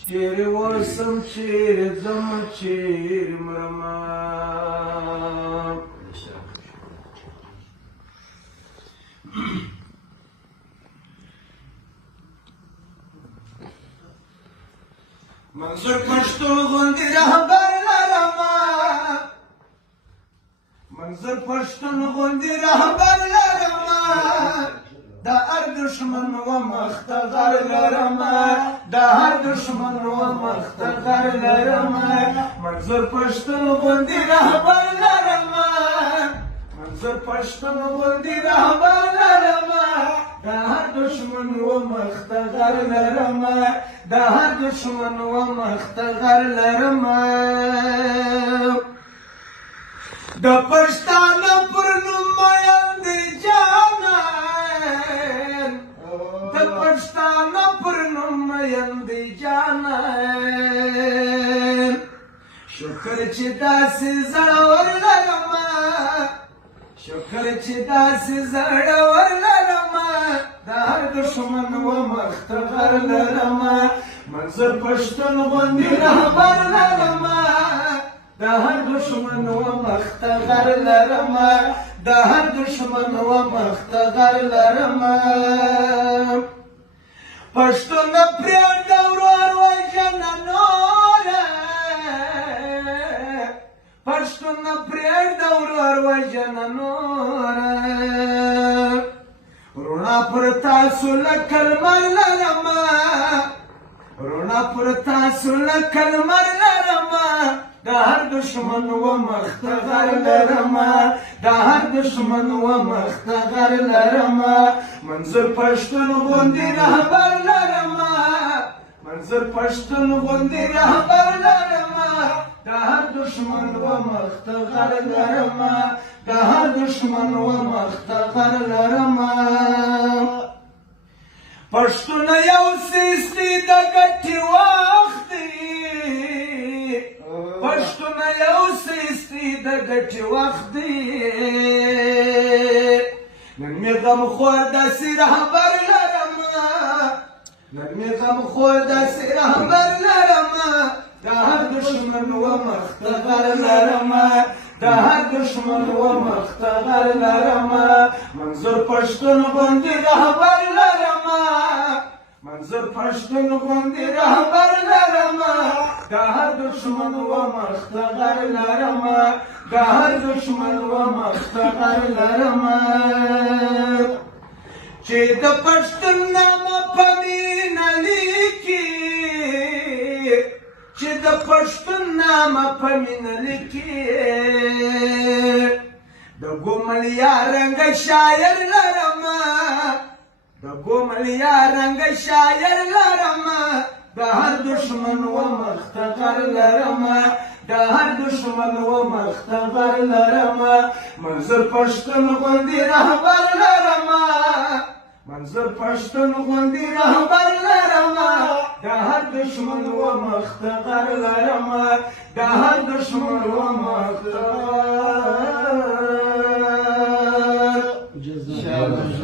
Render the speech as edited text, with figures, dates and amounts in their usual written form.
چیرې اوسم چیرې ځم چیرې مرمه منظور پښتون غوندې رهبر لرمه منظور پښتون غوندې رهبر لرمه د هر دشمن و مخ ته غر لرمه د هر دشمن و مخ ته غر لرمه منظور پښتون غوندې رهبر لرمه منظور پښتون غوندې رهبر لرمه د هر دشمن و مخ ته غر لرمه د هر دشمن و مخ ته غر لرمه د پښتانه پر نوم میندې جانان د پښتانه پر نوم میندې جانان شکر چې داسې زړور لرمه شکر چې داسې زړور لرمه د هر دشمن و مخ ته غر لرمه منظور پښتون غوندې رهبر لرمه د هر دشمن و مخ ته غر لرمه د هر دشمن و مخ ته غر لرمه پښتون پرېږده ورور وژنه نوره پښتون پرېږده ورور وژنه نوره رڼا پر تاسو لکه لمر لرمه رڼا پر تاسو لکه لمر لرمه د هر دشمن و مخ ته غر لرمه د هر دشمن و مخ ته غر لرمه منظور پښتون غوندې رهبر لرمه منظور پښتون غوندې رهبر لرمه د هر دشمن و مخ ته غر لرمه د هر دشمن و مخ ته غر لرمه پښتون یو سیستي د ګټې وخت دی پښتون یو سیستي د ګټې وخت دی نن مې غمخور داسې رهبر لرمه نن مې غمخور داسې رهبر لرمه د هر دشمن و مخ ته غر لرمه د هر دشمن و مخ ته غر لرمه منظور پښتون غوندې رهبر لرمه منظور پښتون غوندې رهبر لرمه د هر دشمن و مخ ته غر لرمه د هر دشمن و مخ ته غر لرمه چې د پښتون نامه په مینه لیکي چې د پښتون نامه په مینه لیکي د ګوملیا رنګه شاعر لرمه د ګوملیا رنګه شاعر لرمه د هر دشمن و مخ ته غر لرمه د هر دشمن و مخ ته غر لرمه منظور پښتون غوندې رهبر لرمه منظور پښتون غوندې رهبر لرمه د هر دشمن و مخ ته غر لرمه د هر دشمن و مخ ته غر